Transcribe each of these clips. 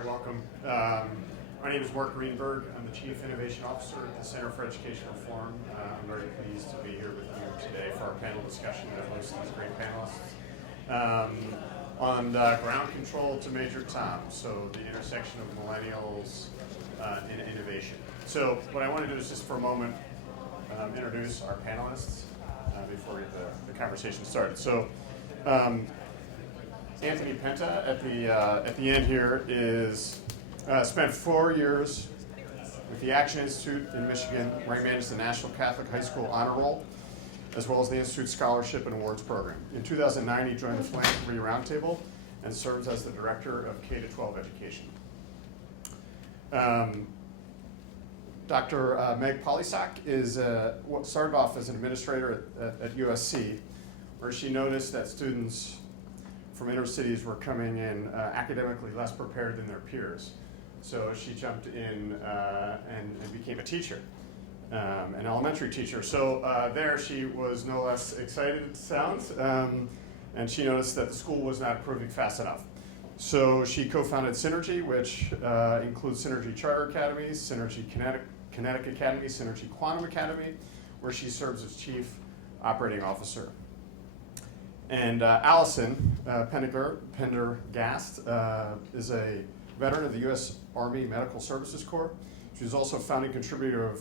right, welcome. My name is Greenberg. I'm the Chief Innovation Officer at the Center for Education Reform. I'm very pleased to be here with you today for our panel discussion that hosts these great panelists on ground control to Major Tom, so the intersection of millennials and innovation. So what I want to do is just for a moment introduce our panelists before we get the conversation started. So Anthony Pienta at the end here is spent 4 years with the Action Institute in Michigan, where he managed the National Catholic High School Honor Roll, as well as the Institute's Scholarship and Awards Program. In 2009, he joined the Philanthropy Roundtable and serves as the Director of K-12 Education. Dr. Meg Palisoc started off as an administrator at USC, where she noticed that students from inner cities were coming in academically less prepared than their peers. So she jumped in and became a teacher, an elementary teacher. So there she was no less excited, it sounds, and she noticed that the school was not improving fast enough. So she co-founded Synergy, which includes Synergy Charter Academies, Synergy Kinetic Academy, Synergy Quantum Academy, where she serves as Chief Operating Officer. And Alison Pendergast is a veteran of the U.S. Army Medical Services Corps. She's also a founding contributor of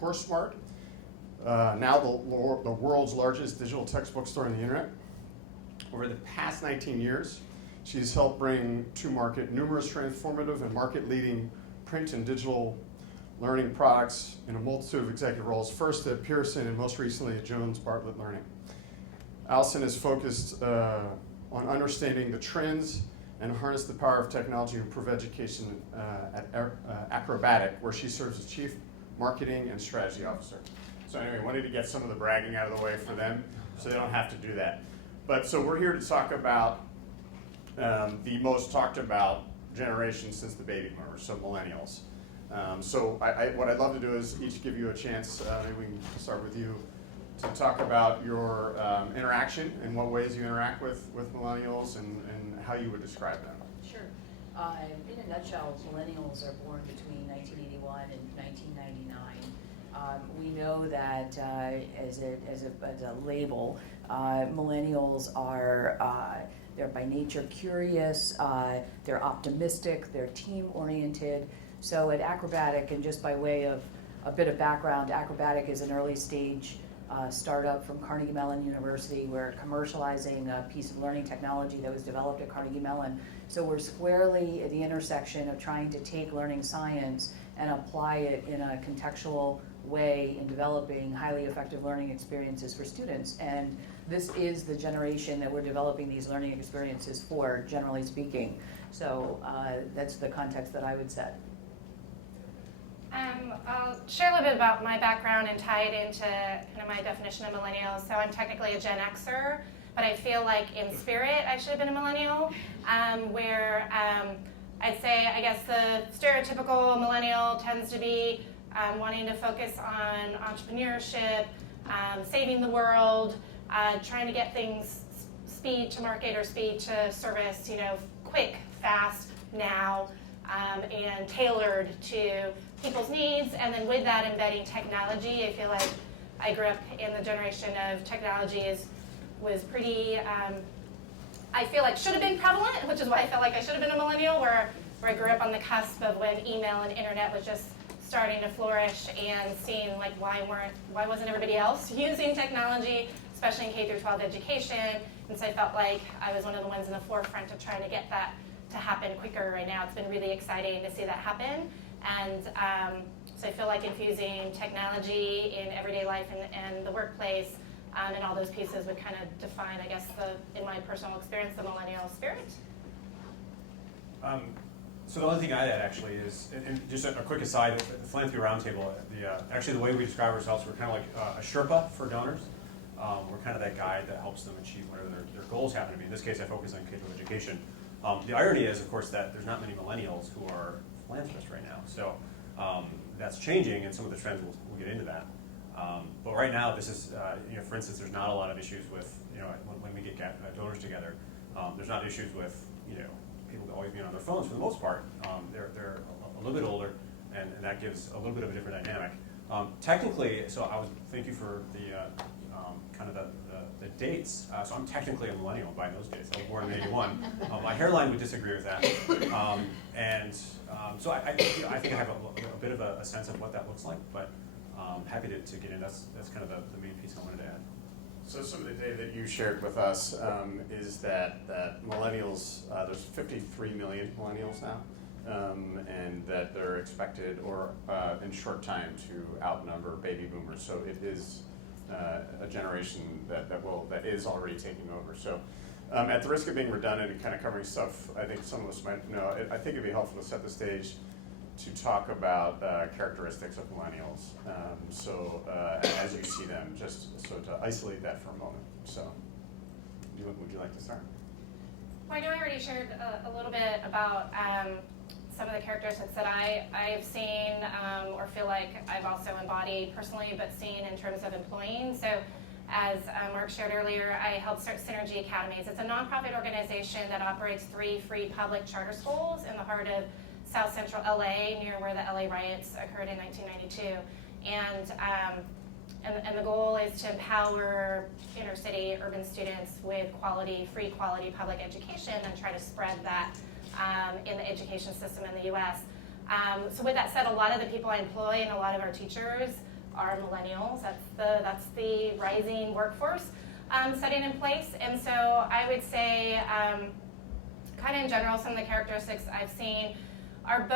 CourseSmart, now the world's largest digital textbook store on the internet. Over the past 19 years, she's helped bring to market numerous transformative and market-leading print and digital learning products in a multitude of executive roles, first at Pearson and most recently at Jones Bartlett Learning. Alison is focused on understanding the trends and harness the power of technology to improve education at Acrobatiq, where she serves as Chief Marketing and Strategy Officer. So anyway, I wanted to get some of the bragging out of the way for them so they don't have to do that. But so we're here to talk about the most talked about generation since the baby boomers, so millennials. So what I'd love to do is each give you a chance, maybe we can start with you, to talk about your interaction and what ways you interact with millennials and how you would describe them. Sure. In a nutshell, millennials are born between 1981 and 1999. We know that as a label, millennials are they're by nature curious, they're optimistic, they're team-oriented. So at Acrobatiq, and just by way of a bit of background, Acrobatiq is an early stage startup from Carnegie Mellon University. We're commercializing a piece of learning technology that was developed at Carnegie Mellon. So we're squarely at the intersection of trying to take learning science and apply it in a contextual way in developing highly effective learning experiences for students. And this is the generation that we're developing these learning experiences for, generally speaking. So that's the context that I would set. I'll share a little bit about my background and tie it into kind of my definition of millennials. So I'm technically a Gen Xer, but I feel like in spirit I should have been a millennial, where I'd say, I guess the stereotypical millennial tends to be wanting to focus on entrepreneurship, saving the world, trying to get things speed to market or speed to service, quick, fast, now, and tailored to people's needs, and then with that embedding technology. I feel like I grew up in the generation of technology was pretty, I feel like should have been prevalent, which is why I felt like I should have been a millennial, where I grew up on the cusp of when email and internet was just starting to flourish, and seeing like why wasn't everybody else using technology, especially in K-12 education. And so I felt like I was one of the ones in the forefront of trying to get that to happen quicker. Right now it's been really exciting to see that happen. And so I feel like infusing technology in everyday life and the workplace and all those pieces would kind of define, I guess, in my personal experience, the millennial spirit. So the only thing I'd add actually is, and just a quick aside, the Philanthropy Roundtable, actually the way we describe ourselves, we're kind of like a Sherpa for donors. We're kind of that guide that helps them achieve whatever their goals happen to be. In this case, I focus on K-12 education. The irony is, of course, that there's not many millennials who are philanthropists right now. So that's changing, and some of the trends, we'll get into that. But right now, this is, for instance, there's not a lot of issues with, when we get donors together, there's not issues with, people always being on their phones for the most part. They're a little bit older, and that gives a little bit of a different dynamic. Technically, so thank you for the kind of the dates. So I'm technically a millennial by those dates. I was born in '81. My hairline would disagree with that. So I think I have a bit of a sense of what that looks like, but happy to get in. That's kind of the main piece I wanted to add. So some of the data that you shared with us is that millennials, there's 53 million millennials now, and that they're expected, or in short time, to outnumber baby boomers. So it is a generation that is already taking over. So at the risk of being redundant and kind of covering stuff I think some of us might know, I think it'd be helpful to set the stage to talk about characteristics of millennials. As you see them, just so to isolate that for a moment. So would you like to start? Well, I know I already shared a little bit about some of the characteristics that I've seen or feel like I've also embodied personally, but seen in terms of employing. So as Mark shared earlier, I helped start Synergy Academies. It's a nonprofit organization that operates 3 free public charter schools in the heart of South Central LA, near where the LA riots occurred in 1992. And the goal is to empower inner city urban students with free quality public education, and try to spread that in the education system in the US. So with that said, a lot of the people I employ and a lot of our teachers are millennials. That's the rising workforce setting in place. And so I would say, kind of in general, some of the characteristics I've seen are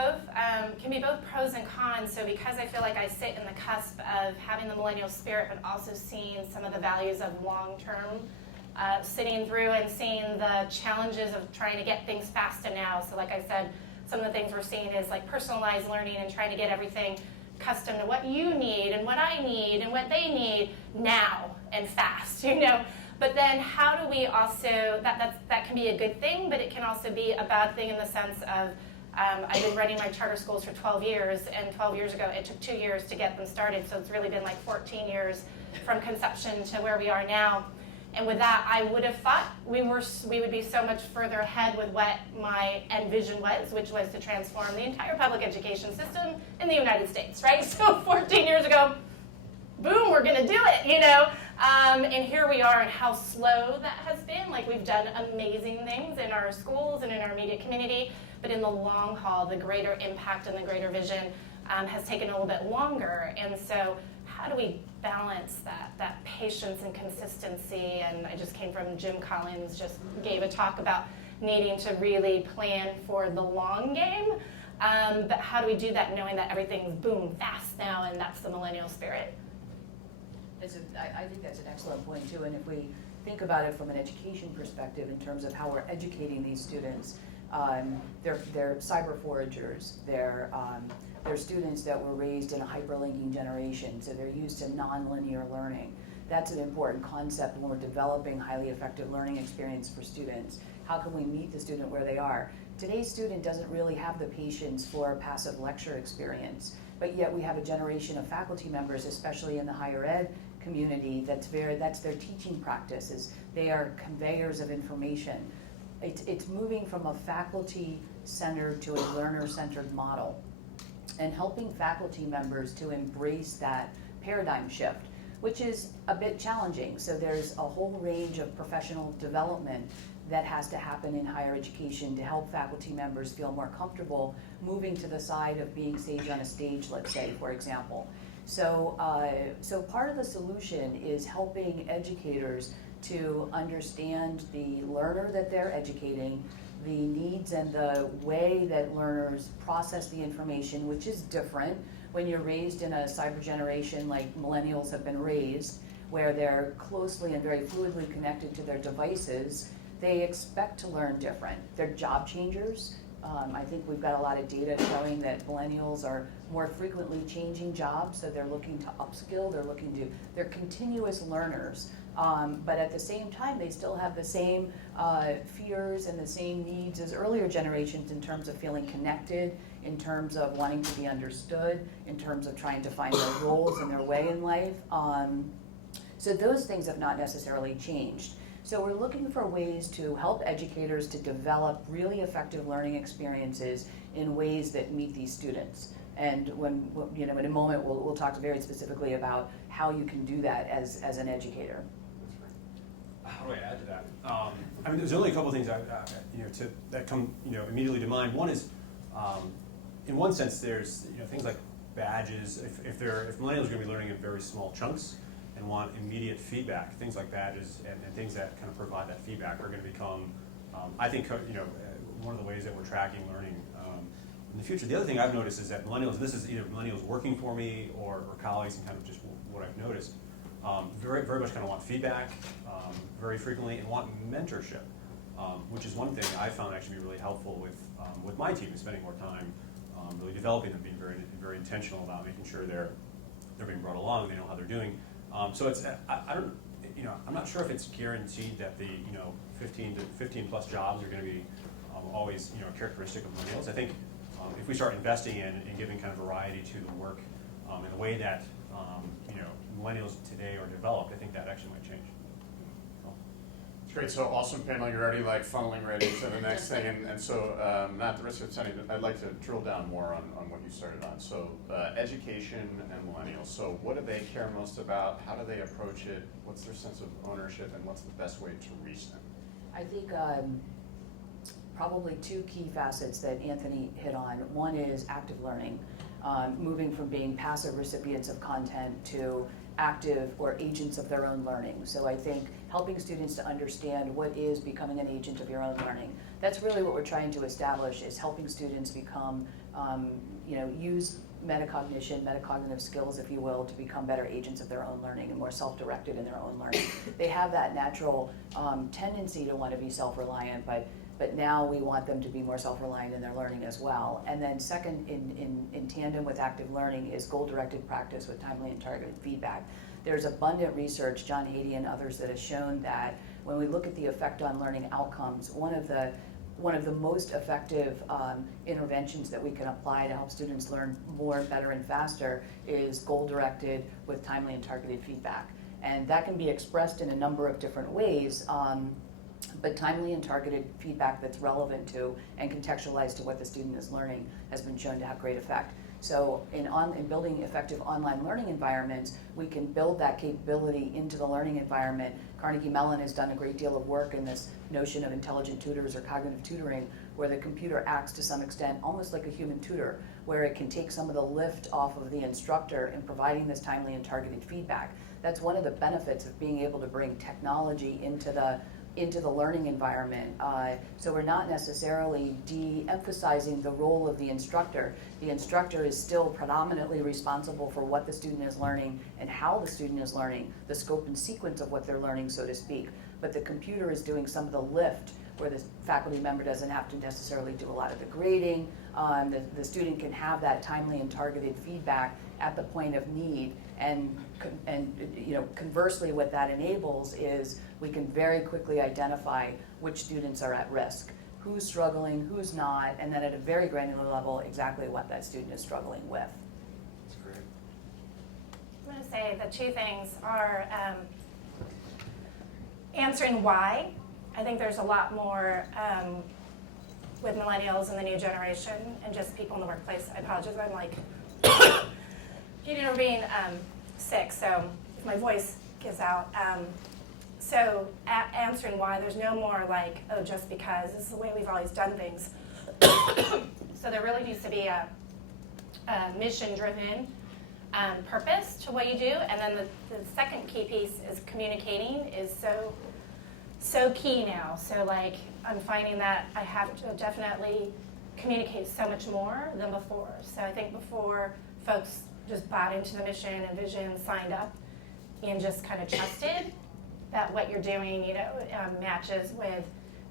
can be both pros and cons. So because I feel like I sit in the cusp of having the millennial spirit, but also seeing some of the values of long-term, sitting through and seeing the challenges of trying to get things fast and now. So like I said, some of the things we're seeing is like personalized learning and trying to get everything custom to what you need and what I need and what they need now and fast, But then how do we also, that can be a good thing, but it can also be a bad thing in the sense of, I've been running my charter schools for 12 years, and 12 years ago it took 2 years to get them started, so it's really been like 14 years from conception to where we are now. And with that, I would have thought we would be so much further ahead with what my end vision was, which was to transform the entire public education system in the United States, right? So 14 years ago, boom, we're gonna do it, And here we are, and how slow that has been. Like, we've done amazing things in our schools and in our immediate community, but in the long haul, the greater impact and the greater vision has taken a little bit longer. And so how do we balance that patience and consistency? And I just came from Jim Collins, just gave a talk about needing to really plan for the long game. But how do we do that knowing that everything's boom, fast now, and that's the millennial spirit? I think that's an excellent point too, and if we think about it from an education perspective in terms of how we're educating these students, they're cyber foragers, they're students that were raised in a hyperlinking generation, so they're used to nonlinear learning. That's an important concept when we're developing highly effective learning experience for students. How can we meet the student where they are? Today's student doesn't really have the patience for a passive lecture experience, but yet we have a generation of faculty members, especially in the higher ed community, that's their teaching practices. They are conveyors of information. It's moving from a faculty-centered to a learner-centered model, and helping faculty members to embrace that paradigm shift, which is a bit challenging. So there's a whole range of professional development that has to happen in higher education to help faculty members feel more comfortable moving to the side of being sage on a stage, let's say, for example. So part of the solution is helping educators to understand the learner that they're educating, the needs and the way that learners process the information, which is different when you're raised in a cyber generation like millennials have been raised, where they're closely and very fluidly connected to their devices. They expect to learn different. They're job changers. I think we've got a lot of data showing that millennials are more frequently changing jobs, so they're looking to upskill, they're continuous learners. But at the same time, they still have the same fears and the same needs as earlier generations in terms of feeling connected, in terms of wanting to be understood, in terms of trying to find their roles and their way in life. So those things have not necessarily changed. So we're looking for ways to help educators to develop really effective learning experiences in ways that meet these students. And when, you know, in a moment, we'll talk very specifically about how you can do that as an educator. How do I add to that? I mean, there's only a couple of things that come immediately to mind. One is, in one sense, there's things like badges. If millennials are going to be learning in very small chunks and want immediate feedback, things like badges and things that kind of provide that feedback are going to become, I think, one of the ways that we're tracking learning in the future. The other thing I've noticed is that millennials, this is either millennials working for me or colleagues, and kind of just what I've noticed, very, very much kind of want feedback very frequently and want mentorship, which is one thing I found actually be really helpful with my team, spending more time really developing them, being very, very intentional about making sure they're being brought along, they know how they're doing. So it's I'm not sure if it's guaranteed that the 15 plus jobs are going to be always a characteristic of millennials. I think if we start investing in and giving kind of variety to the work in the way that millennials today are developed, I think that actually might change. It's great. So awesome panel. You're already like funneling right into the next thing, and so not at the risk of sending, I'd like to drill down more on what you started on. So education and millennials. So what do they care most about? How do they approach it? What's their sense of ownership, and what's the best way to reach them? I think probably two key facets that Anthony hit on. One is active learning, moving from being passive recipients of content to active or agents of their own learning. So I think helping students to understand what is becoming an agent of your own learning. That's really what we're trying to establish, is helping students become, use metacognitive skills, if you will, to become better agents of their own learning and more self-directed in their own learning. They have that natural tendency to want to be self-reliant, but now we want them to be more self-reliant in their learning as well. And then second, in tandem with active learning, is goal-directed practice with timely and targeted feedback. There's abundant research, John Haiti and others, that has shown that when we look at the effect on learning outcomes, one of the most effective interventions that we can apply to help students learn more, better, and faster is goal-directed with timely and targeted feedback. And that can be expressed in a number of different ways. But timely and targeted feedback that's relevant to and contextualized to what the student is learning has been shown to have great effect. So in building effective online learning environments, we can build that capability into the learning environment. Carnegie Mellon has done a great deal of work in this notion of intelligent tutors or cognitive tutoring, where the computer acts to some extent almost like a human tutor, where it can take some of the lift off of the instructor in providing this timely and targeted feedback. That's one of the benefits of being able to bring technology into the learning environment. So we're not necessarily de-emphasizing the role of the instructor. The instructor is still predominantly responsible for what the student is learning and how the student is learning, the scope and sequence of what they're learning, so to speak. But the computer is doing some of the lift, where the faculty member doesn't have to necessarily do a lot of the grading. The student can have that timely and targeted feedback at the point of need. And conversely, what that enables is we can very quickly identify which students are at risk, who's struggling, who's not, and then at a very granular level, exactly what that student is struggling with. That's great. I'm going to say the two things are answering why. I think there's a lot more with millennials and the new generation and just people in the workplace. I apologize, I'm like getting over being sick, so if my voice gives out. So answering why, there's no more like, oh, just because, this is the way we've always done things. So there really needs to be a mission-driven purpose to what you do. And then the second key piece is communicating is so key now. So like, I'm finding that I have to definitely communicate so much more than before. So I think before, folks just bought into the mission and vision, signed up, and just kind of trusted that what you're doing, matches with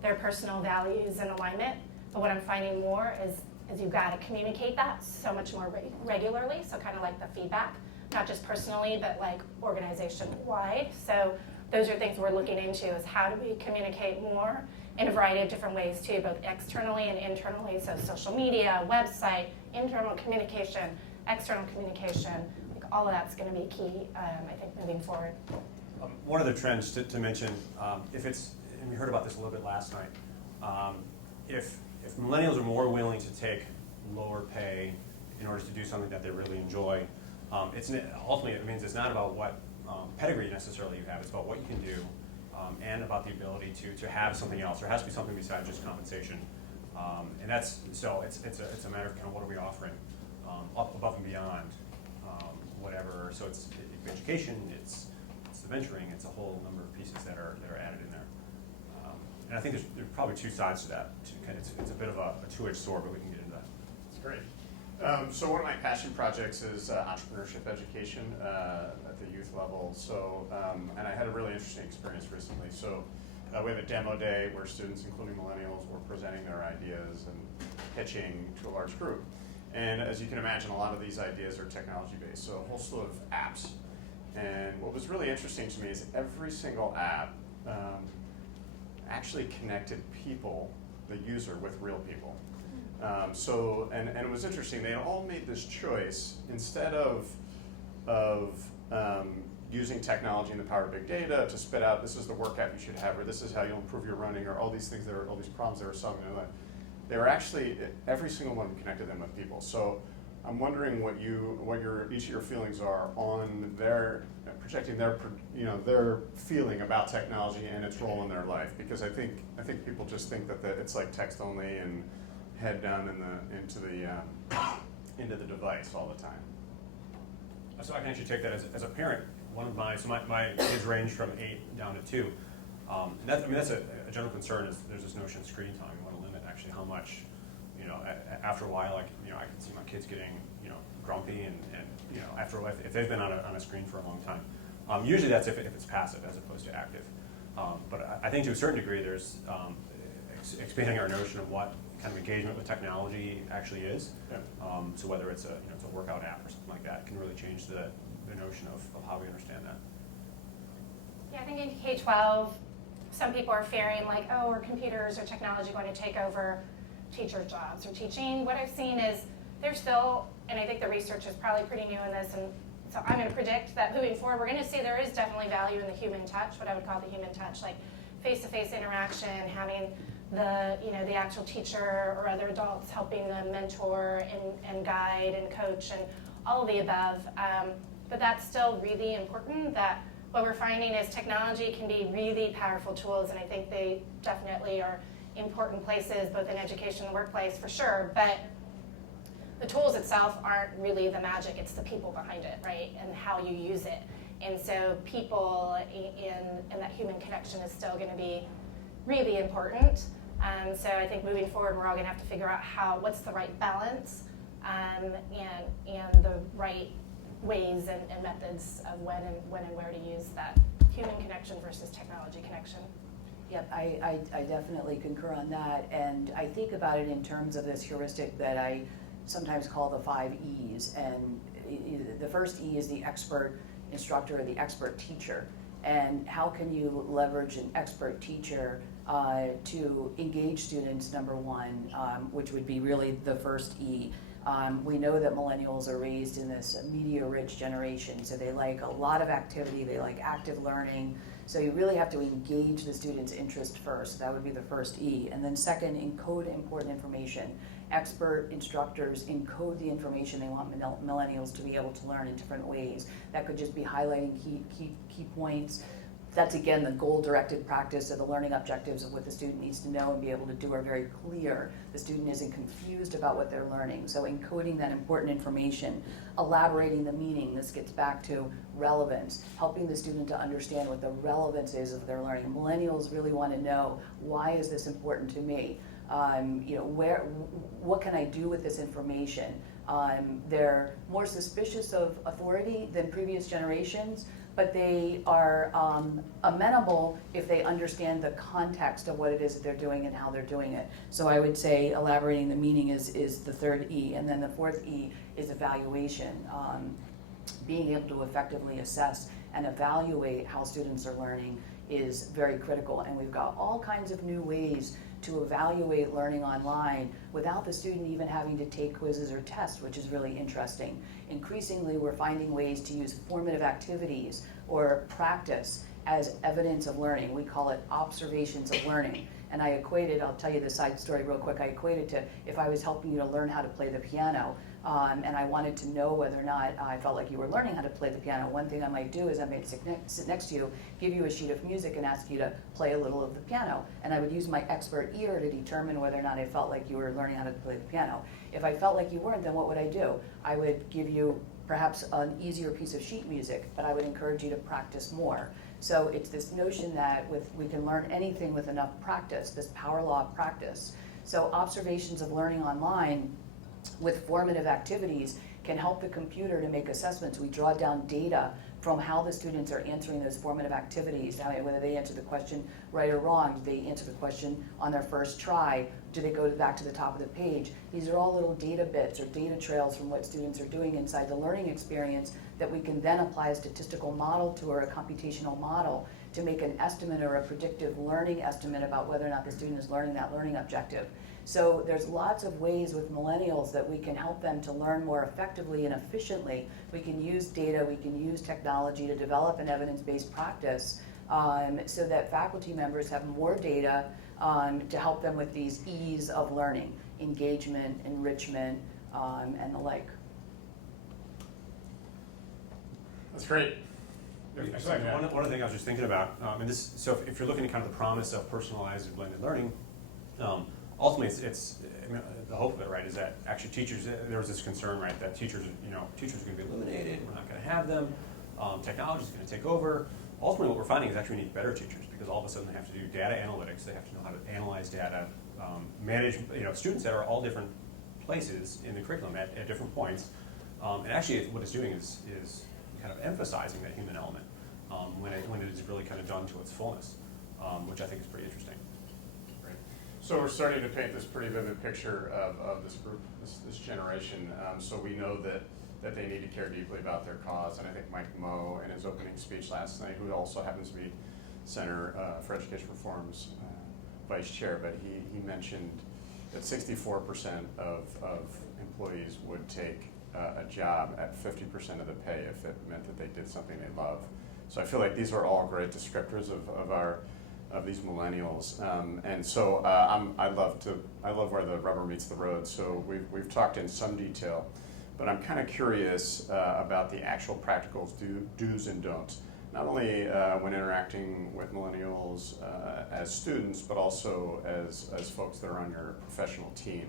their personal values and alignment. But what I'm finding more is you've got to communicate that so much more regularly. So kind of like the feedback, not just personally, but like organization-wide. So those are things we're looking into, is how do we communicate more in a variety of different ways too, both externally and internally. So social media, website, internal communication, external communication, like all of that's going to be key, I think, moving forward. One of the trends to mention, if it's, and we heard about this a little bit last night, if millennials are more willing to take lower pay in order to do something that they really enjoy, ultimately it means it's not about what pedigree necessarily you have, it's about what you can do, and about the ability to have something else. There has to be something besides just compensation. And that's, so it's a matter of kind of what are we offering up above and beyond whatever. So it's education, it's the venturing, it's a whole number of pieces that are added in there. And I think there's probably two sides to that. It's a bit of a two-edged sword, but we can get into that. That's great. So one of my passion projects is entrepreneurship education at the youth level. So, and I had a really interesting experience recently. So we have a demo day where students, including millennials, were presenting their ideas and pitching to a large group. And as you can imagine, a lot of these ideas are technology-based, so a whole slew of apps. And what was really interesting to me is every single app actually connected people, the user, with real people. And it was interesting, they all made this choice, instead of using technology and the power of big data to spit out, this is the work app you should have, or this is how you'll improve your running, or all these things, all these problems they were solving. They were actually, every single one connected them with people. So I'm wondering what each of your feelings are on projecting their feeling about technology and its role in their life, because I think people just think that it's like text only and head down into the device all the time. So I can actually take that as a parent. My kids range from 8 down to 2. And that's a general concern, is there's this notion of screen time. You want to limit actually how much, after a while, I can see my kids getting, grumpy and after a while, if they've been on a screen for a long time. Usually that's if it's passive as opposed to active. But I think to a certain degree there's expanding our notion of what kind of engagement with technology actually is. Yeah. So whether it's a workout app or something like that, can really change the notion of how we understand that. Yeah, I think in K-12, some people are fearing like, oh, are computers or technology going to take over teachers' jobs or teaching? What I've seen is there's still, and I think the research is probably pretty new in this, and so I'm going to predict that moving forward, we're going to see there is definitely value in the human touch, what I would call the human touch, like face-to-face interaction, having the actual teacher or other adults helping them mentor and guide and coach and all of the above. But that's still really important, that what we're finding is technology can be really powerful tools, and I think they definitely are important places, both in education and the workplace for sure, but the tools itself aren't really the magic, it's the people behind it, right, and how you use it. And so people in that human connection is still going to be really important. So I think moving forward, we're all going to have to figure out what's the right balance and the right ways and methods of when and where to use that human connection versus technology connection. Yep, I definitely concur on that, and I think about it in terms of this heuristic that I sometimes call the 5 E's, and the first E is the expert instructor or the expert teacher, and how can you leverage an expert teacher to engage students, number one, which would be really the first E. We know that millennials are raised in this media-rich generation, so they like a lot of activity, they like active learning, so you really have to engage the student's interest first. That would be the first E. And then second, encode important information. Expert instructors encode the information they want millennials to be able to learn in different ways. That could just be highlighting key points. That's again the goal-directed practice of the learning objectives of what the student needs to know and be able to do are very clear. The student isn't confused about what they're learning. So encoding that important information, elaborating the meaning, this gets back to relevance, helping the student to understand what the relevance is of their learning. Millennials really want to know, why is this important to me? What can I do with this information? They're more suspicious of authority than previous generations, but they are amenable if they understand the context of what it is that they're doing and how they're doing it. So I would say elaborating the meaning is the third E, and then the fourth E is evaluation. Being able to effectively assess and evaluate how students are learning is very critical, and we've got all kinds of new ways to evaluate learning online without the student even having to take quizzes or tests, which is really interesting. Increasingly, we're finding ways to use formative activities or practice as evidence of learning. We call it observations of learning. And I equated, I'll tell you the side story real quick, I equated to if I was helping you to learn how to play the piano, and I wanted to know whether or not I felt like you were learning how to play the piano, one thing I might do is I might sit next to you, give you a sheet of music and ask you to play a little of the piano. And I would use my expert ear to determine whether or not I felt like you were learning how to play the piano. If I felt like you weren't, then what would I do? I would give you perhaps an easier piece of sheet music, but I would encourage you to practice more. So it's this notion that we can learn anything with enough practice, this power law of practice. So observations of learning online with formative activities can help the computer to make assessments. We draw down data from how the students are answering those formative activities, whether they answer the question right or wrong, do they answer the question on their first try, do they go back to the top of the page. These are all little data bits or data trails from what students are doing inside the learning experience that we can then apply a statistical model to or a computational model to make an estimate or a predictive learning estimate about whether or not the student is learning that learning objective. So there's lots of ways with millennials that we can help them to learn more effectively and efficiently. We can use data, we can use technology to develop an evidence-based practice so that faculty members have more data to help them with these ease of learning, engagement, enrichment, and the like. That's great. Actually, one of the things I was just thinking about, and this, so if you're looking at kind of the promise of personalized and blended learning, ultimately it's I mean, the hope of it, right, is that actually teachers, there was this concern, right, that teachers are going to be eliminated, we're not going to have them, technology is going to take over. Ultimately what we're finding is actually we need better teachers because all of a sudden they have to do data analytics, they have to know how to analyze data, manage students that are all different places in the curriculum at different points. And actually what it's doing is kind of emphasizing that human element when it is really kind of done to its fullness, which I think is pretty interesting. Right. So we're starting to paint this pretty vivid picture of this group, this generation. So we know that they need to care deeply about their cause. And I think Mike Moe in his opening speech last night, who also happens to be Center for Education Reform's vice chair, but he mentioned that 64% of employees would take a job at 50% of the pay if it meant that they did something they love. So I feel like these are all great descriptors of these millennials, and so I love where the rubber meets the road. So we've talked in some detail, but I'm kind of curious about the actual practical do's and don'ts. Not only when interacting with millennials as students, but also as folks that are on your professional team.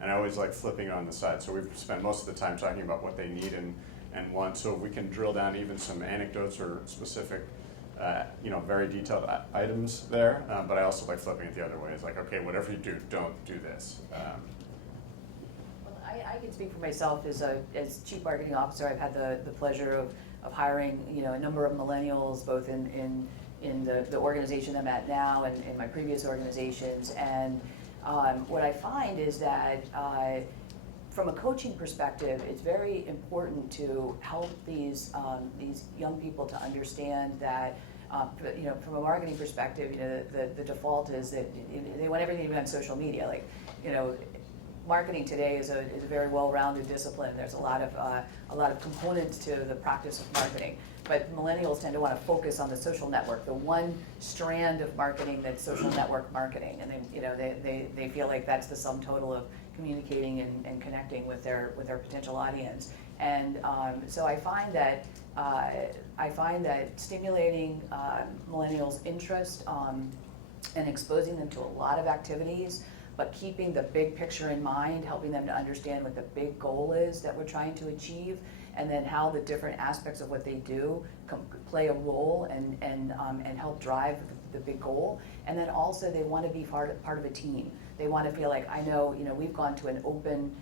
And I always like flipping it on the side. So we've spent most of the time talking about what they need and want. So if we can drill down even some anecdotes or specific, very detailed items there. But I also like flipping it the other way. It's like, okay, whatever you do, don't do this. Well, I can speak for myself as chief marketing officer. I've had the pleasure of hiring a number of millennials, both in the organization I'm at now and in my previous organizations. And what I find is that from a coaching perspective, it's very important to help these young people to understand that, from a marketing perspective, the default is that they want everything to be on social media. Marketing today is a very well-rounded discipline. There's a lot of components to the practice of marketing. But millennials tend to want to focus on the social network, the one strand of marketing that's social network marketing, and they feel like that's the sum total of communicating and connecting with their potential audience. And so I find that stimulating millennials' interest and exposing them to a lot of activities, but keeping the big picture in mind, helping them to understand what the big goal is that we're trying to achieve, and then how the different aspects of what they do play a role and help drive the big goal. And then also they want to be part of a team. They want to feel like, I know, we've gone to an open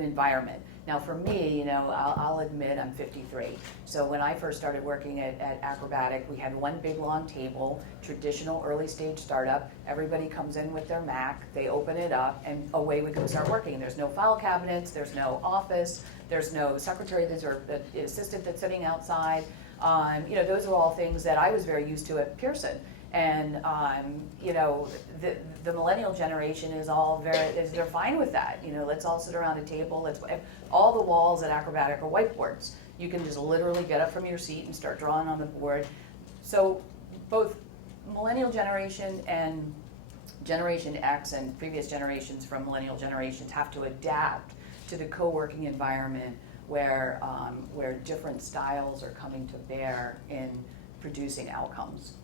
environment. Now for me, I'll admit I'm 53. So when I first started working at Acrobatiq, we had one big long table, traditional early stage startup. Everybody comes in with their Mac, they open it up, and away we go start working. There's no file cabinets, there's no office, there's no secretary or assistant that's sitting outside. Those are all things that I was very used to at Pearson. And the millennial generation is they're fine with that. Let's all sit around a table. All the walls at Acrobatiq are whiteboards. You can just literally get up from your seat and start drawing on the board. So both millennial generation and Generation X and previous generations from millennial generations have to adapt to the co-working environment where different styles are coming to bear in producing outcomes.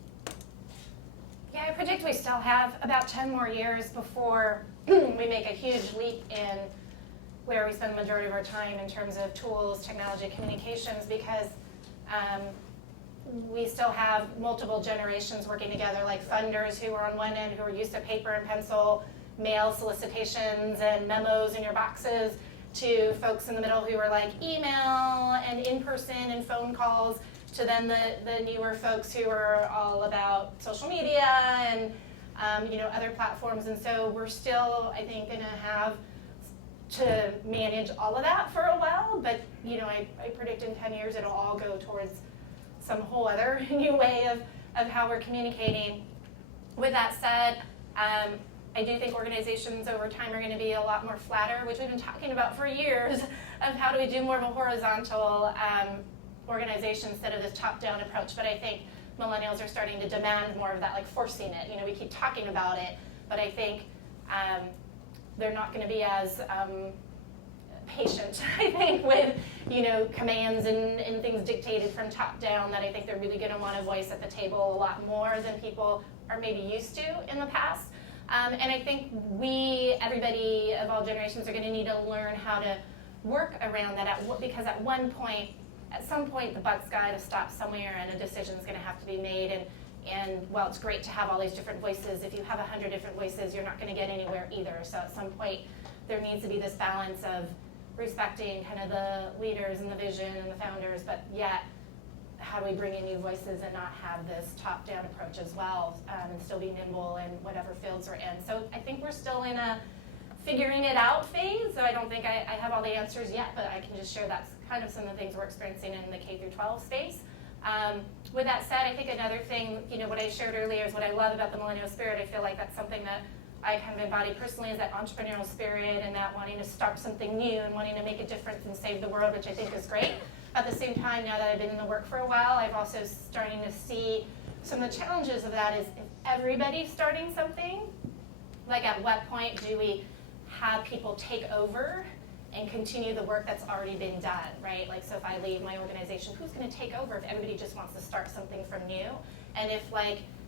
Yeah, I predict we still have about 10 more years before we make a huge leap in where we spend the majority of our time in terms of tools, technology, communications, because we still have multiple generations working together, like funders who are on one end who are used to paper and pencil, mail solicitations and memos in your boxes, to folks in the middle who are like email and in-person and phone calls, to then the newer folks who are all about social media and other platforms. And so we're still, I think, going to have to manage all of that for a while, but I predict in 10 years it'll all go towards some whole other new way of how we're communicating. With that said, I do think organizations over time are going to be a lot more flatter, which we've been talking about for years, of how do we do more of a horizontal organization instead of this top-down approach. But I think millennials are starting to demand more of that, like forcing it. We keep talking about it, but I think they're not going to be as patient, I think, with commands and things dictated from top down, that I think they're really going to want a voice at the table a lot more than people are maybe used to in the past. And I think everybody of all generations are going to need to learn how to work around that, because at some point the buck's got to stop somewhere and a decision is going to have to be made. And while it's great to have all these different voices, if you have 100 different voices, you're not going to get anywhere either. So at some point there needs to be this balance of respecting kind of the leaders and the vision and the founders, but yet how do we bring in new voices and not have this top-down approach as well, and still be nimble in whatever fields we're in. So I think we're still in a figuring it out phase. So I don't think I have all the answers yet, but I can just share that's kind of some of the things we're experiencing in the K-12 space. With that said, I think another thing, what I shared earlier is what I love about the Millennial Spirit. I feel like that's something that I kind of embody personally, is that entrepreneurial spirit and that wanting to start something new and wanting to make a difference and save the world, which I think is great. At the same time, now that I've been in the work for a while, I've also starting to see some of the challenges of that is, if everybody's starting something, like at what point do we have people take over and continue the work that's already been done, right? Like, so if I leave my organization, who's going to take over if everybody just wants to start something from new? And if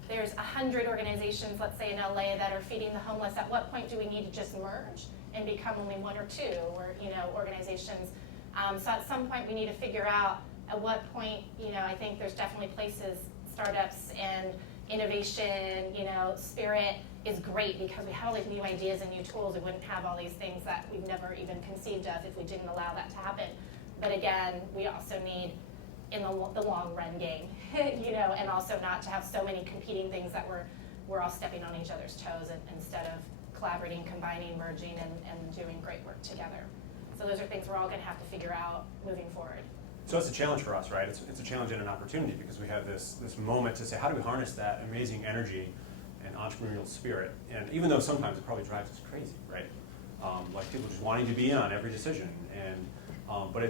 there's 100 organizations, let's say in LA, that are feeding the homeless, at what point do we need to just merge and become only one or two, or organizations? So at some point we need to figure out at what point, I think there's definitely places, startups and innovation, spirit is great, because we have all these new ideas and new tools. We wouldn't have all these things that we've never even conceived of if we didn't allow that to happen. But again, we also need, in the long run game, and also not to have so many competing things that we're all stepping on each other's toes, instead of collaborating, combining, merging, and doing great work together. So those are things we're all going to have to figure out moving forward. So it's a challenge for us, right? It's a challenge and an opportunity, because we have this moment to say, how do we harness that amazing energy and entrepreneurial spirit? And even though sometimes it probably drives us crazy, right? Like people just wanting to be in on every decision. But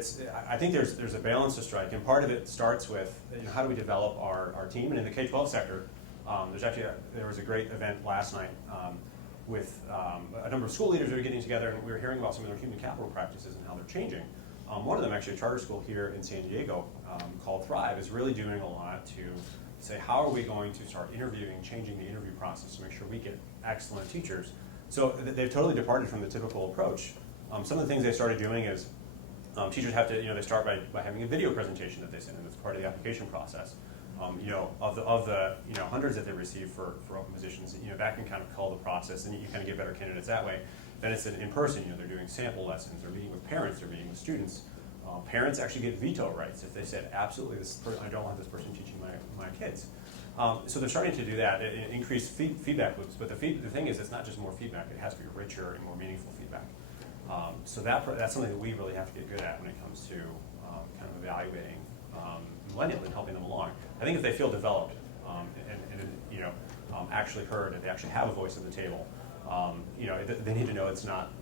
I think there's a balance to strike, and part of it starts with how do we develop our team. And in the K-12 sector, there was a great event last night with a number of school leaders who were getting together, and we were hearing about some of their human capital practices and how they're changing. One of them, actually a charter school here in San Diego called Thrive, is really doing a lot to say, how are we going to start interviewing, changing the interview process to make sure we get excellent teachers. So they've totally departed from the typical approach. Some of the things they started doing is teachers have to, they start by having a video presentation that they send in as part of the application process. Of the hundreds that they receive for open positions, that can kind of cull the process, and you kind of get better candidates that way. Then it's in person, they're doing sample lessons, they're meeting with parents, they're meeting with students. Parents actually get veto rights if they said, absolutely, I don't want this person teaching my kids. So they're starting to do that, increase feedback loops, but the thing is, it's not just more feedback, it has to be richer and more meaningful feedback. So that's something that we really have to get good at when it comes to kind of evaluating millennials and helping them along. I think if they feel developed and actually heard, and they actually have a voice at the table, they need to know it's not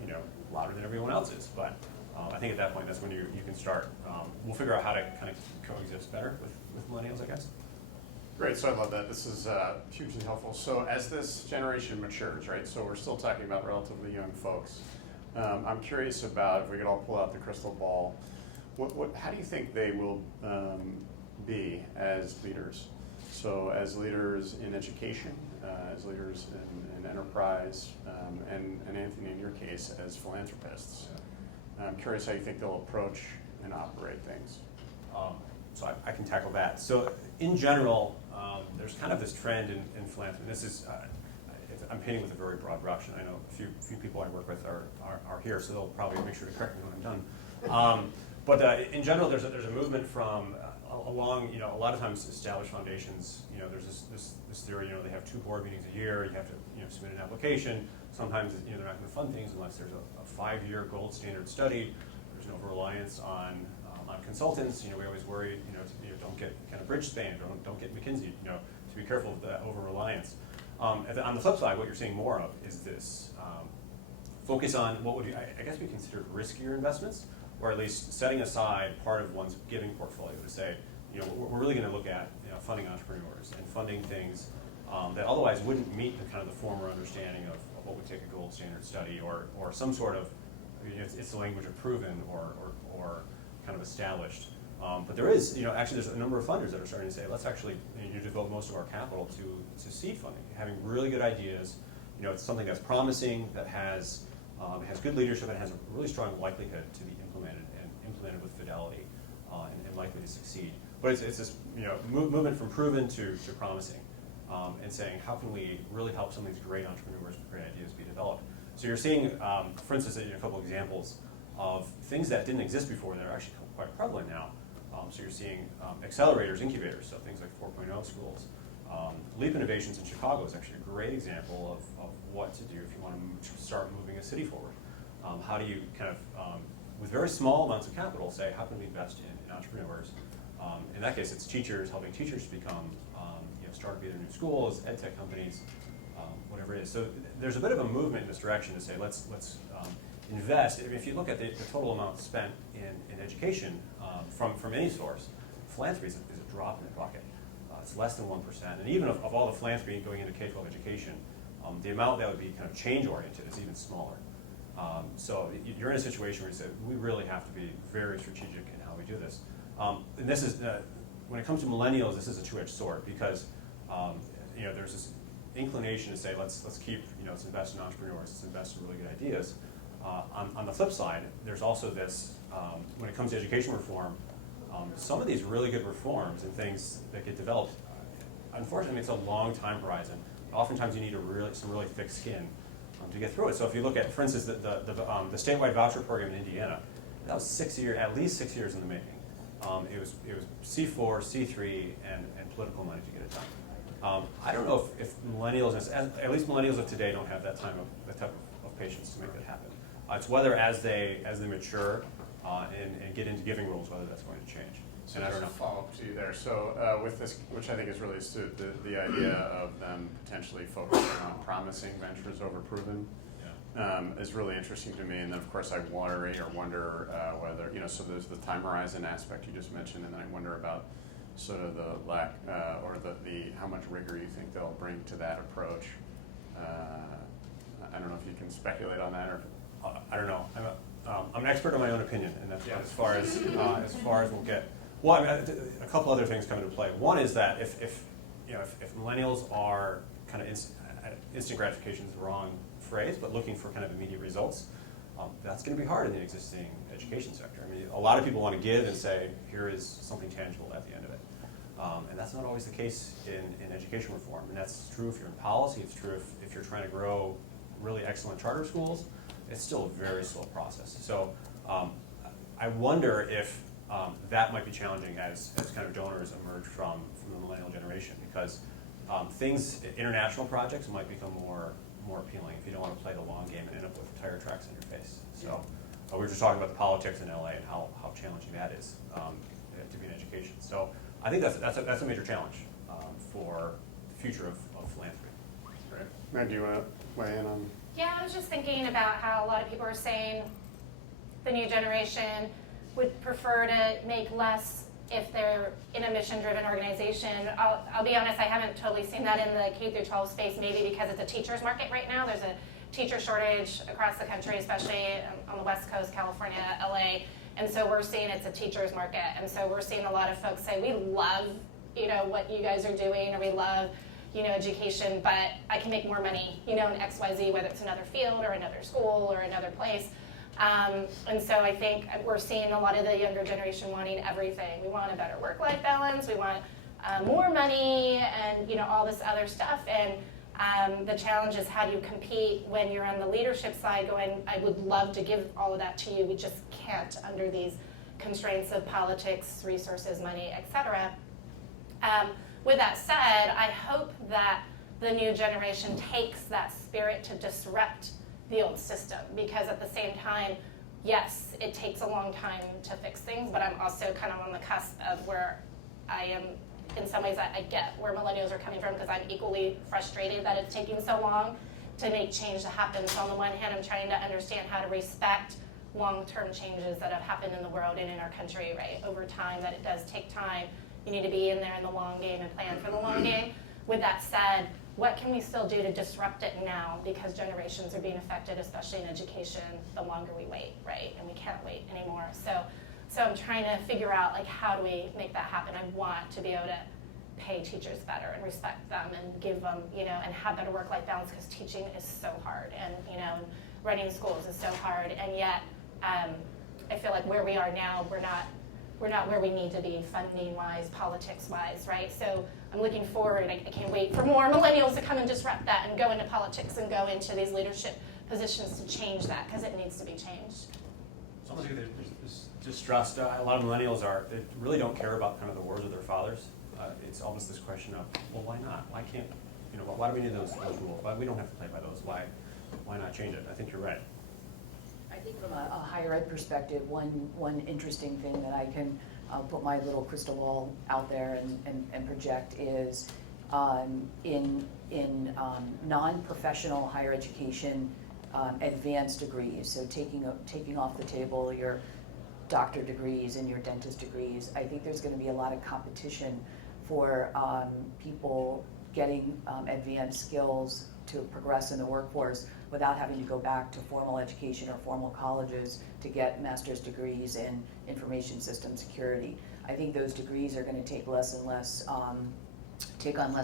louder than everyone else's, but I think at that point, that's when you can start. We'll figure out how to kind of coexist better with millennials, I guess. Great, so I love that. This is hugely helpful. So as this generation matures, right, so we're still talking about relatively young folks. I'm curious about, if we could all pull out the crystal ball, how do you think they will be as leaders? So as leaders in education, as leaders in enterprise, and Anthony, in your case, as philanthropists. I'm curious how you think they'll approach and operate things. So I can tackle that. So in general, there's kind of this trend in philanthropy. This is, I'm painting with a very broad brush, and I know a few people I work with are here, so they'll probably make sure to correct me when I'm done. But in general, there's a movement from along, a lot of times established foundations, there's this theory, they have 2 board meetings a year, you have to, submit an application. Sometimes, they're not going to fund things unless there's a 5-year gold standard study. There's an over-reliance on consultants. We always worry, don't get kind of bridge span, don't get McKinsey, to be careful of that over-reliance. On the flip side, what you're seeing more of is this focus on what would I guess be considered riskier investments, or at least setting aside part of one's giving portfolio to say, we're really going to look at funding entrepreneurs and funding things that otherwise wouldn't meet the kind of the former understanding of what would take a gold standard study or some sort of, it's the language of proven or kind of established. But there is, actually there's a number of funders that are starting to say, let's actually devote most of our capital to seed funding, having really good ideas. It's something that's promising, that has good leadership, and has a really strong likelihood to be implemented with fidelity and likely to succeed. But it's this movement from proven to promising, and saying how can we really help some of these great entrepreneurs with great ideas be developed. So you're seeing, for instance, a couple examples of things that didn't exist before that are actually quite prevalent now. So you're seeing accelerators, incubators, so things like 4.0 schools. Leap Innovations in Chicago is actually a great example of what to do if you want to start moving a city forward. How do you kind of, with very small amounts of capital, say, how can we invest in entrepreneurs? In that case, it's teachers, helping teachers become, start either new schools, ed tech companies, whatever it is. So there's a bit of a movement in this direction to say, let's invest. If you look at the total amount spent in education from any source, philanthropy is a drop in the bucket. It's less than 1%. And even of all the philanthropy going into K-12 education, the amount that would be kind of change-oriented is even smaller. So you're in a situation where you say, we really have to be very strategic in how we do this. And this is, when it comes to millennials, this is a two-edged sword because there's this inclination to say, let's keep, let's invest in entrepreneurs, let's invest in really good ideas. On the flip side, there's also this, when it comes to education reform, some of these really good reforms and things that get developed, unfortunately, it's a long time horizon. Oftentimes, you need some really thick skin to get through it. So if you look at, for instance, the statewide voucher program in Indiana, that was 6 years, at least 6 years in the making. It was C4, C3, and political money to get it done. I don't know if millennials, at least millennials of today, don't have that type of patience to make that happen. It's whether as they mature and get into giving roles, whether that's going to change. So and I don't know. Follow up to you there. So with this, which I think is really astute, the idea of them potentially focusing on promising ventures over proven is really interesting to me. And then of course I worry or wonder whether, so there's the time horizon aspect you just mentioned, and then I wonder about sort of the lack or the how much rigor you think they'll bring to that approach. I don't know if you can speculate on that, or I don't know. I'm an expert in my own opinion, and that's as far as we'll get. Well, I mean, a couple other things come into play. One is that if millennials are kind of instant gratification is the wrong phrase, but looking for kind of immediate results, that's going to be hard in the existing education sector. I mean, a lot of people want to give and say, here is something tangible at the end of it. And that's not always the case in education reform. And that's true if you're in policy. It's true if you're trying to grow really excellent charter schools. It's still a very slow process. So I wonder if that might be challenging as kind of donors emerge from the millennial generation, because international projects might become more appealing if you don't want to play the long game and end up with tire tracks in your face. So we were just talking about the politics in LA and how challenging that is to be in education. So I think that's a major challenge for the future of philanthropy. Right. Meg, do you want to weigh in on? Yeah, I was just thinking about how a lot of people are saying, the new generation would prefer to make less if they're in a mission-driven organization. I'll be honest, I haven't totally seen that in the K-12 space, maybe because it's a teacher's market right now. There's a teacher shortage across the country, especially on the West Coast, California, LA. And so we're seeing it's a teacher's market. And so we're seeing a lot of folks say, we love, what you guys are doing, or we love, education, but I can make more money, in XYZ, whether it's another field or another school or another place. And so I think we're seeing a lot of the younger generation wanting everything. We want a better work-life balance. We want more money and, all this other stuff. And the challenge is, how do you compete when you're on the leadership side going, I would love to give all of that to you. We just can't under these constraints of politics, resources, money, etc. With that said, I hope that the new generation takes that spirit to disrupt the old system, because at the same time, yes, it takes a long time to fix things, but I'm also kind of on the cusp of where I am. In some ways, I get where millennials are coming from, because I'm equally frustrated that it's taking so long to make change to happen. So on the one hand, I'm trying to understand how to respect long-term changes that have happened in the world and in our country, right, over time, that it does take time. You need to be in there in the long game and plan for the long game. With that said, what can we still do to disrupt it now? Because generations are being affected, especially in education, the longer we wait, right? And we can't wait anymore. So I'm trying to figure out, how do we make that happen? I want to be able to pay teachers better and respect them and give them, and have better work-life balance, because teaching is so hard, and, and running schools is so hard. And yet, I feel like where we are now, we're not where we need to be funding-wise, politics-wise, right? So I'm looking forward. I can't wait for more millennials to come and disrupt that and go into politics and go into these leadership positions to change that, because it needs to be changed. It's almost like there's distrust. A lot of millennials they really don't care about kind of the words of their fathers. It's almost this question of, well, why not? Why can't, why do we need those rules? Why we don't have to play by those? Why not change it? I think you're right. I think from a higher ed perspective, one interesting thing that I can put my little crystal ball out there and project is in non-professional higher education advanced degrees. So taking off the table your doctor degrees and your dentist degrees, I think there's going to be a lot of competition for people getting advanced skills to progress in the workforce without having to go back to formal education or formal colleges to get master's degrees in information system security. I think those degrees are going to take on less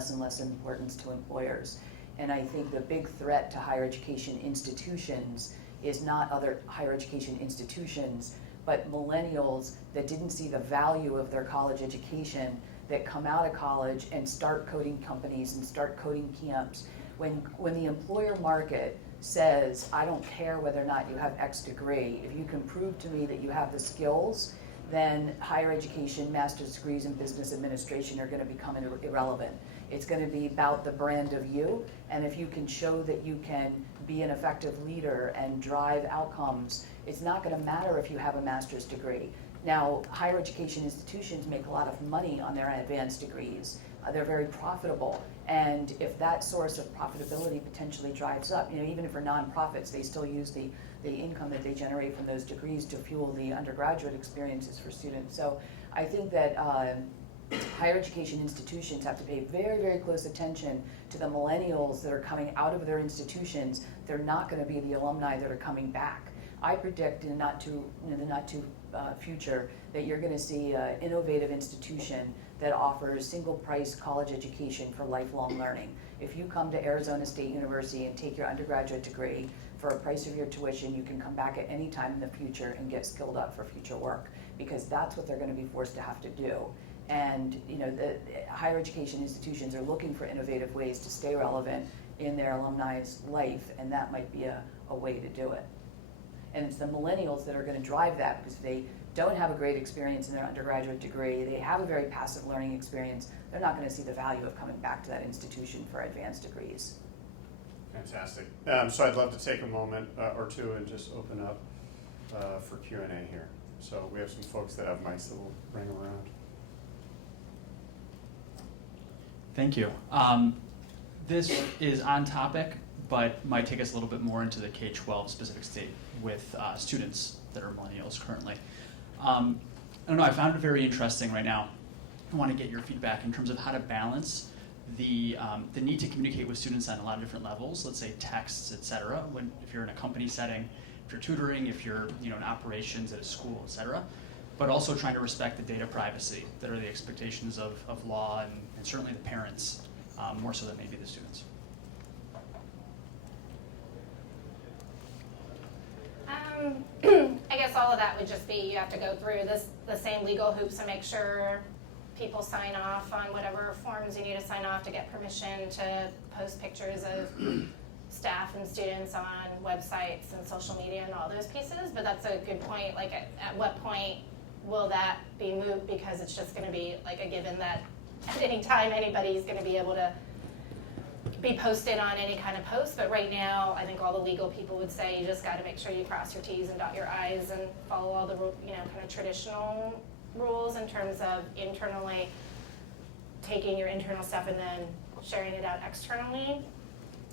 and less importance to employers. And I think the big threat to higher education institutions is not other higher education institutions, but millennials that didn't see the value of their college education, that come out of college and start coding companies and start coding camps. When the employer market says, I don't care whether or not you have X degree, if you can prove to me that you have the skills, then higher education, master's degrees in business administration are going to become irrelevant. It's going to be about the brand of you, and if you can show that you can be an effective leader and drive outcomes, it's not going to matter if you have a master's degree. Now, higher education institutions make a lot of money on their advanced degrees. They're very profitable, and if that source of profitability potentially drives up, even if for nonprofits, they still use the income that they generate from those degrees to fuel the undergraduate experiences for students. So I think that higher education institutions have to pay very, very close attention to the millennials that are coming out of their institutions. They're not going to be the alumni that are coming back. I predict in the not too future that you're going to see an innovative institution that offers single price college education for lifelong learning. If you come to Arizona State University and take your undergraduate degree for a price of your tuition, you can come back at any time in the future and get skilled up for future work, because that's what they're going to be forced to have to do. And the higher education institutions are looking for innovative ways to stay relevant in their alumni's life, and that might be a way to do it. And it's the millennials that are going to drive that, because if they don't have a great experience in their undergraduate degree, they have a very passive learning experience, they're not going to see the value of coming back to that institution for advanced degrees. Fantastic. So I'd love to take a moment or two and just open up for Q&A here. So we have some folks that have mics that will bring them around. Thank you. This is on topic but might take us a little bit more into the K-12 specific state with students that are millennials currently. I don't know, I found it very interesting right now. I want to get your feedback in terms of how to balance the need to communicate with students on a lot of different levels, let's say texts, et cetera, if you're in a company setting, if you're tutoring, if you're in operations at a school, et cetera, but also trying to respect the data privacy that are the expectations of law and certainly the parents, more so than maybe the students. I guess all of that would just be you have to go through the same legal hoops to make sure people sign off on whatever forms you need to sign off to get permission to post pictures of staff and students on websites and social media and all those pieces. But that's a good point. Like, at what point will that be moved? Because it's just going to be like a given that at any time anybody's going to be able to be posted on any kind of post. But right now, I think all the legal people would say you just got to make sure you cross your T's and dot your I's and follow all the kind of traditional rules in terms of internally taking your internal stuff and then sharing it out externally.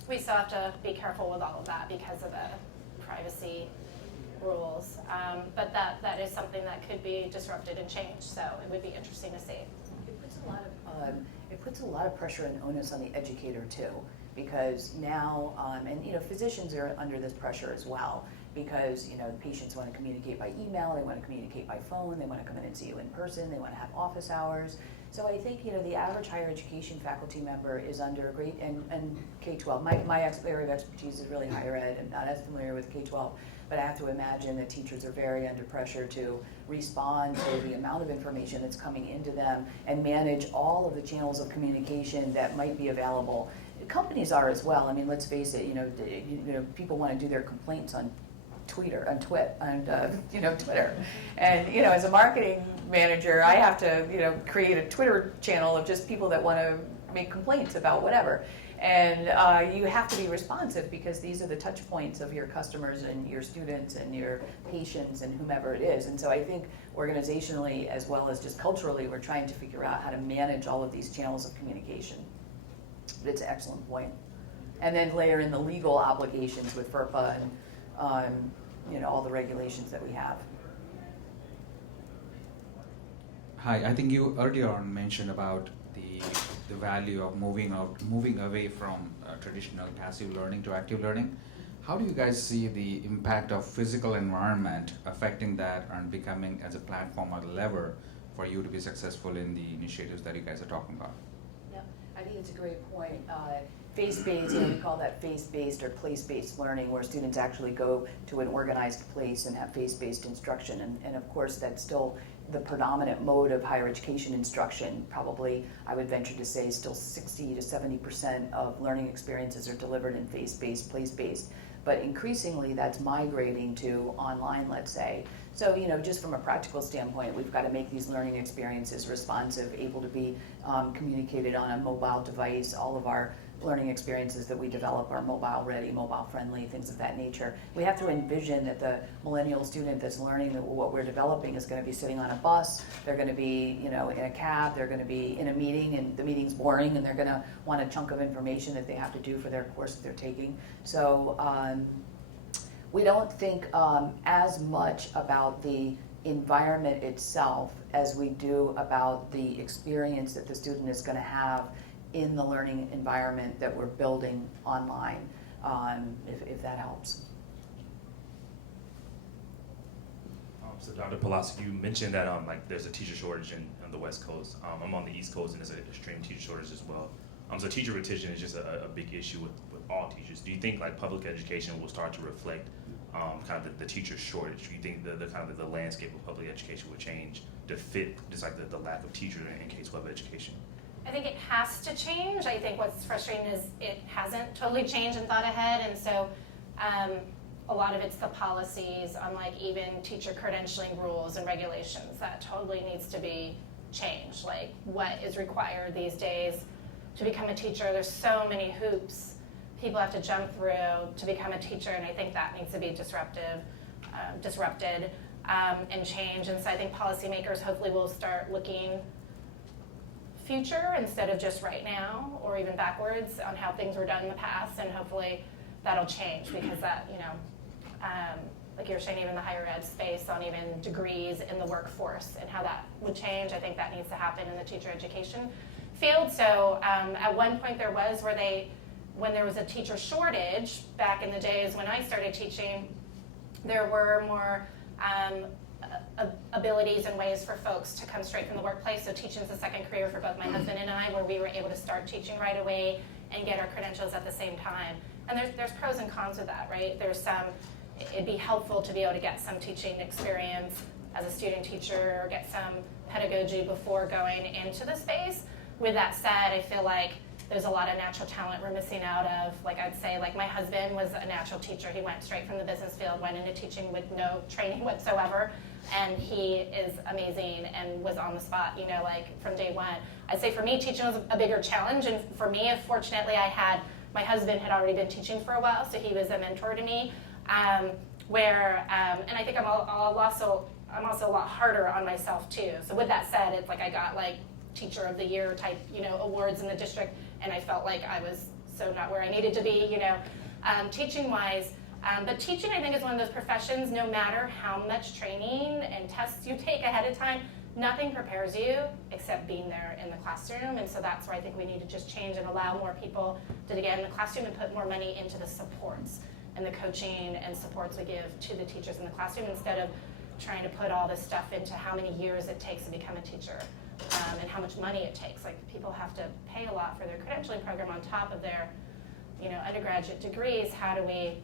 We still have to be careful with all of that because of the privacy rules. But that is something that could be disrupted and changed, so it would be interesting to see. It puts a lot of pressure and onus on the educator too, because now, and physicians are under this pressure as well, because patients want to communicate by email, they want to communicate by phone, they want to come in and see you in person, they want to have office hours. So I think the average higher education faculty member is under a great, and K-12, my area of expertise is really higher ed. I'm not as familiar with K-12, but I have to imagine that teachers are very under pressure to respond to the amount of information that's coming into them and manage all of the channels of communication that might be available. Companies are as well. I mean, let's face it, people want to do their complaints on Twitter, and as a marketing manager, I have to create a Twitter channel of just people that want to make complaints about whatever, and you have to be responsive because these are the touch points of your customers and your students and your patients and whomever it is. And so I think organizationally as well as just culturally, we're trying to figure out how to manage all of these channels of communication. But it's an excellent point. And then layer in the legal obligations with FERPA and all the regulations that we have. Hi, I think you earlier on mentioned about the value of moving away from traditional passive learning to active learning. How do you guys see the impact of physical environment affecting that and becoming as a platform or lever for you to be successful in the initiatives that you guys are talking about? Yeah, I think it's a great point. Face-based, we call that face-based or place-based learning, where students actually go to an organized place and have face-based instruction. And of course, that's still the predominant mode of higher education instruction. Probably, I would venture to say, still 60 to 70% of learning experiences are delivered in face-based, place-based. But increasingly, that's migrating to online, let's say. So, just from a practical standpoint, we've got to make these learning experiences responsive, able to be communicated on a mobile device. All of our learning experiences that we develop are mobile ready, mobile friendly, things of that nature. We have to envision that the millennial student that's learning that what we're developing is going to be sitting on a bus, they're going to be in a cab, they're going to be in a meeting and the meeting's boring and they're going to want a chunk of information that they have to do for their course that they're taking. So we don't think as much about the environment itself as we do about the experience that the student is going to have in the learning environment that we're building online, if that helps. So Dr. Palisoc, you mentioned that there's a teacher shortage on the West Coast. I'm on the East Coast and there's an extreme teacher shortage as well. So teacher retention is just a big issue with all teachers. Do you think public education will start to reflect kind of the teacher shortage? Do you think the landscape of public education will change to fit just the lack of teachers in K-12 education? I think it has to change. I think what's frustrating is it hasn't totally changed and thought ahead, and so a lot of it's the policies on even teacher credentialing rules and regulations that totally needs to be changed. What is required these days to become a teacher? There's so many hoops people have to jump through to become a teacher, and I think that needs to be disrupted and change. And so I think policymakers hopefully will start looking future instead of just right now or even backwards on how things were done in the past, and hopefully that'll change, because that, you know, like you were saying, even the higher ed space on even degrees in the workforce and how that would change. I think that needs to happen in the teacher education field. So at one point there was when there was a teacher shortage back in the days when I started teaching, there were more abilities and ways for folks to come straight from the workplace. So teaching is a second career for both my husband and I, where we were able to start teaching right away and get our credentials at the same time. And there's pros and cons with that, right? It'd be helpful to be able to get some teaching experience as a student teacher or get some pedagogy before going into the space. With that said, I feel like there's a lot of natural talent we're missing out of. Like I'd say, like my husband was a natural teacher. He went straight from the business field, went into teaching with no training whatsoever, and he is amazing and was on the spot, you know, like from day one. I'd say for me, teaching was a bigger challenge, and for me, fortunately, my husband had already been teaching for a while, so he was a mentor to me. And I think I'm also a lot harder on myself too. So with that said, it's like I got like Teacher of the Year type, you know, awards in the district, and I felt like I was so not where I needed to be, you know, teaching wise. But teaching, I think, is one of those professions, no matter how much training and tests you take ahead of time, nothing prepares you except being there in the classroom. And so that's where I think we need to just change and allow more people to get in the classroom and put more money into the supports and the coaching and supports we give to the teachers in the classroom, instead of trying to put all this stuff into how many years it takes to become a teacher, and how much money it takes. Like, people have to pay a lot for their credentialing program on top of their, you know, undergraduate degrees. How do we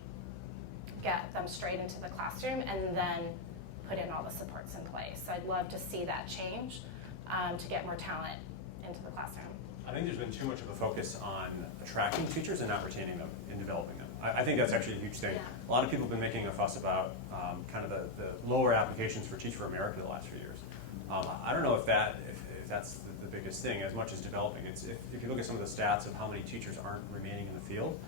get them straight into the classroom and then put in all the supports in place? So I'd love to see that change, to get more talent into the classroom. I think there's been too much of a focus on attracting teachers and not retaining them and developing them. I think that's actually a huge thing. Yeah. A lot of people have been making a fuss about kind of the lower applications for Teach for America the last few years. I don't know if that's the biggest thing, as much as developing. If you look at some of the stats of how many teachers aren't remaining in the field,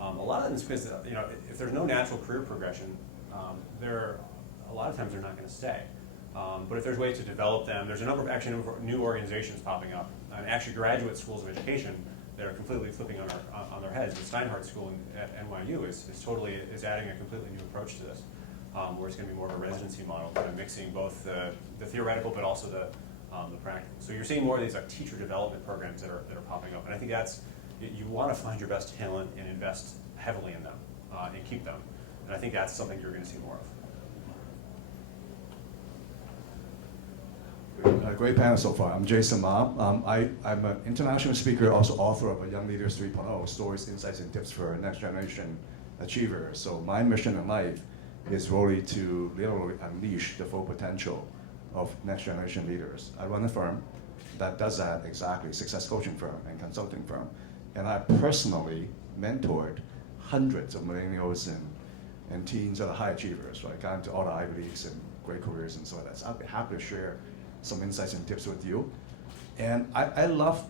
a lot of them is because, you know, if there's no natural career progression, a lot of times they're not going to stay. But if there's ways to develop them, there's a number of new organizations popping up, and actually graduate schools of education that are completely flipping on their heads. The Steinhardt School at NYU is adding a completely new approach to this, where it's going to be more of a residency model, kind of mixing both the theoretical but also the practical. So you're seeing more of these like teacher development programs that are popping up, and I think you want to find your best talent and invest heavily in them and keep them, and I think that's something you're going to see more of. Great panel so far. I'm Jason Ma. I'm an international speaker, also author of a Young Leaders 3.0, Stories, Insights, and Tips for Next Generation Achievers. So my mission in life is really to literally unleash the full potential of next generation leaders. I run a firm that does that exactly, success coaching firm and consulting firm. And I personally mentored hundreds of millennials and teens that are high achievers, right? Got into all the Ivy Leagues and great careers and so on. So I'd be happy to share some insights and tips with you. And I love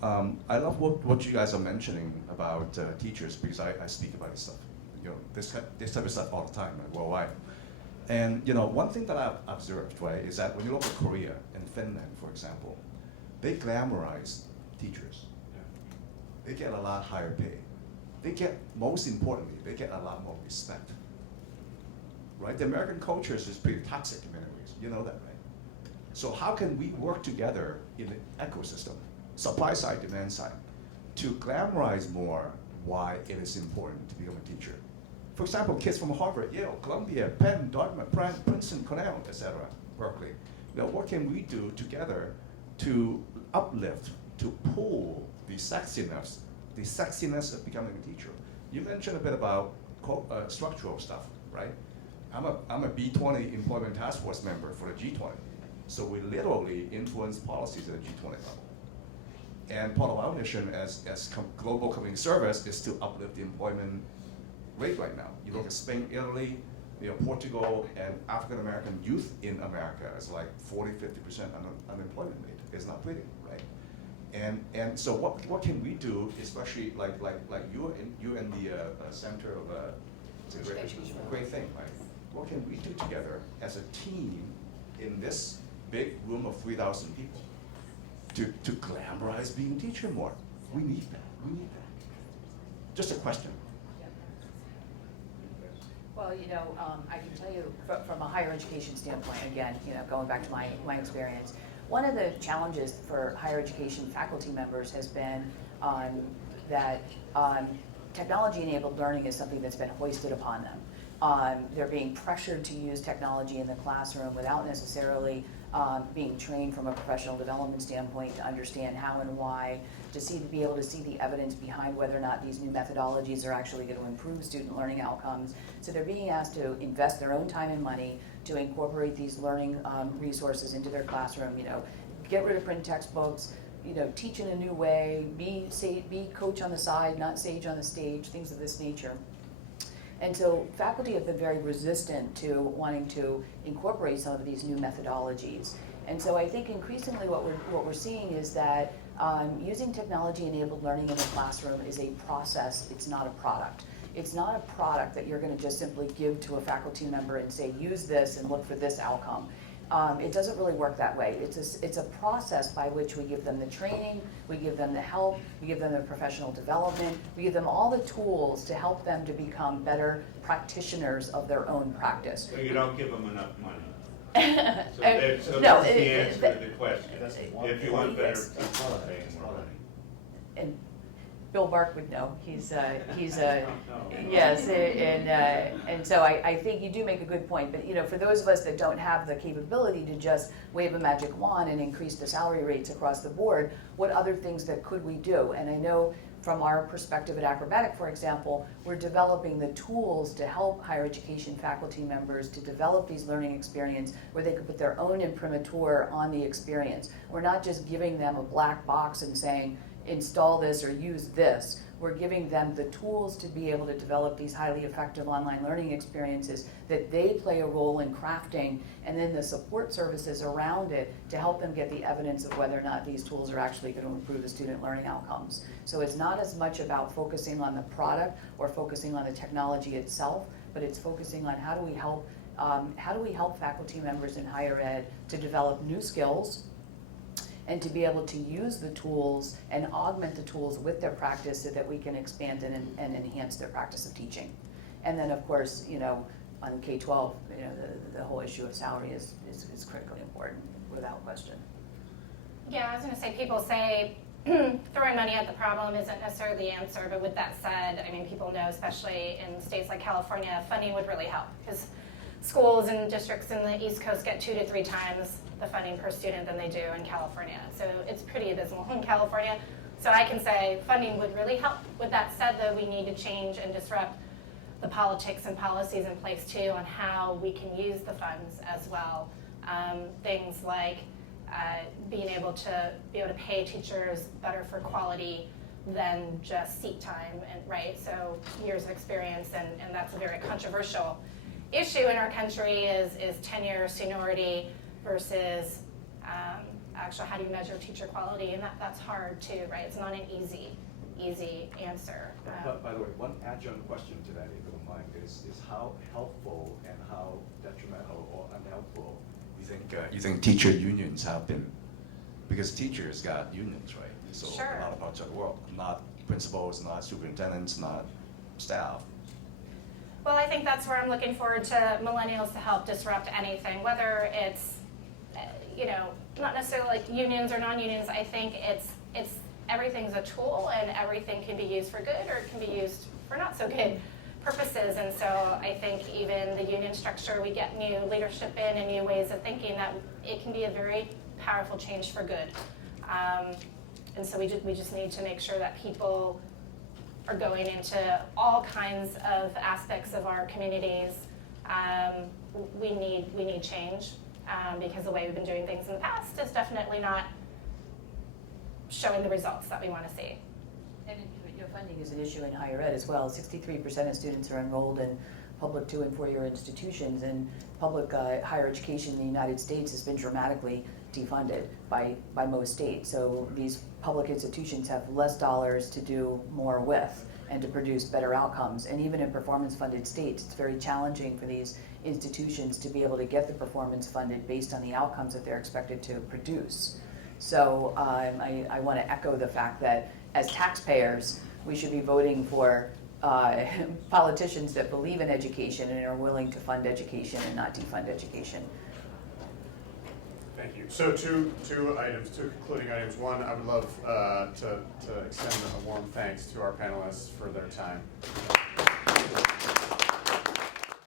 what you guys are mentioning about teachers, because I speak about this stuff, you know, this type of stuff all the time, like, worldwide. And you know, one thing that I've observed, right, is that when you look at Korea and Finland, for example, they glamorize teachers. They get a lot higher pay. Most importantly, they get a lot more respect. Right? The American culture is pretty toxic in many ways. You know that, right? So how can we work together in the ecosystem, supply side, demand side, to glamorize more why it is important to become a teacher? For example, kids from Harvard, Yale, Columbia, Penn, Dartmouth, Princeton, Cornell, etc., Berkeley. You know, what can we do together to uplift, to pull the sexiness of becoming a teacher? You mentioned a bit about structural stuff, right? I'm a B20 employment task force member for the G20. So we literally influence policies at the G20 level. And part of our mission as global community service is to uplift the employment rate right now. You look at Spain, Italy, you know, Portugal, and African American youth in America is like 40–50% unemployment rate. It's not pretty, right? And so what can we do, especially like you and the Center of it's a great thing, right? What can we do together as a team in this big room of 3,000 people to glamorize being a teacher more? We need that. We need that. Just a question. Well, I can tell you from a higher education standpoint, again, going back to my experience, one of the challenges for higher education faculty members has been that technology-enabled learning is something that's been hoisted upon them. They're being pressured to use technology in the classroom without necessarily being trained from a professional development standpoint to understand how and why, to be able to see the evidence behind whether or not these new methodologies are actually going to improve student learning outcomes. So they're being asked to invest their own time and money to incorporate these learning resources into their classroom. Get rid of print textbooks. Teach in a new way. Be coach on the side, not sage on the stage. Things of this nature. And so faculty have been very resistant to wanting to incorporate some of these new methodologies. And so I think increasingly what we're seeing is that using technology-enabled learning in the classroom is a process, it's not a product. It's not a product that you're going to just simply give to a faculty member and say, use this and look for this outcome. It doesn't really work that way. It's a process by which we give them the training, we give them the help, we give them the professional development, we give them all the tools to help them to become better practitioners of their own practice. So you don't give them enough money. So No, that's the answer to the question. If you want better Yes. people, pay more money. And Bill Bark would know. He's yes, and so I think you do make a good point. But for those of us that don't have the capability to just wave a magic wand and increase the salary rates across the board, what other things that could we do? And I know from our perspective at Acrobatiq, for example, we're developing the tools to help higher education faculty members to develop these learning experiences where they could put their own imprimatur on the experience. We're not just giving them a black box and saying, install this or use this. We're giving them the tools to be able to develop these highly effective online learning experiences that they play a role in crafting, and then the support services around it to help them get the evidence of whether or not these tools are actually going to improve the student learning outcomes. So it's not as much about focusing on the product or focusing on the technology itself, but it's focusing on how do we help faculty members in higher ed to develop new skills and to be able to use the tools and augment the tools with their practice so that we can expand and enhance their practice of teaching. And then of course, on K-12, the whole issue of salary is critically important, without question. Yeah, I was going to say, people say throwing money at the problem isn't necessarily the answer, but with that said, I mean, people know, especially in states like California, funding would really help, because schools and districts in the East Coast get 2 to 3 times the funding per student than they do in California. So it's pretty abysmal in California. So I can say funding would really help. With that said, though, we need to change and disrupt the politics and policies in place too on how we can use the funds as well. Things like being able to pay teachers better for quality than just seat time, and right? So years of experience, and that's a very controversial issue in our country is tenure, seniority versus actually how do you measure teacher quality, and that's hard too, right? It's not an easy answer. But by the way, one adjunct question to that, if you don't mind, is how helpful and how detrimental or unhelpful you think teacher unions have been? Because teachers got unions, right? So Sure. a lot of parts of the world, not principals, not superintendents, not staff. Well, I think that's where I'm looking forward to Millennials to help disrupt anything, whether it's, not necessarily like unions or non-unions. I think it's everything's a tool, and everything can be used for good or it can be used for not so good purposes. And so I think even the union structure, we get new leadership in and new ways of thinking that it can be a very powerful change for good. And so we just need to make sure that people are going into all kinds of aspects of our communities. We need change because the way we've been doing things in the past is definitely not showing the results that we want to see. And funding is an issue in higher ed as well. 63% of students are enrolled in public 2- and 4-year institutions, and public higher education in the United States has been dramatically defunded by most states. So these public institutions have less dollars to do more with and to produce better outcomes. And even in performance-funded states, it's very challenging for these institutions to be able to get the performance funded based on the outcomes that they're expected to produce. So I want to echo the fact that as taxpayers, we should be voting for politicians that believe in education and are willing to fund education and not defund education. Thank you. So two concluding items. One, I would love to extend a warm thanks to our panelists for their time.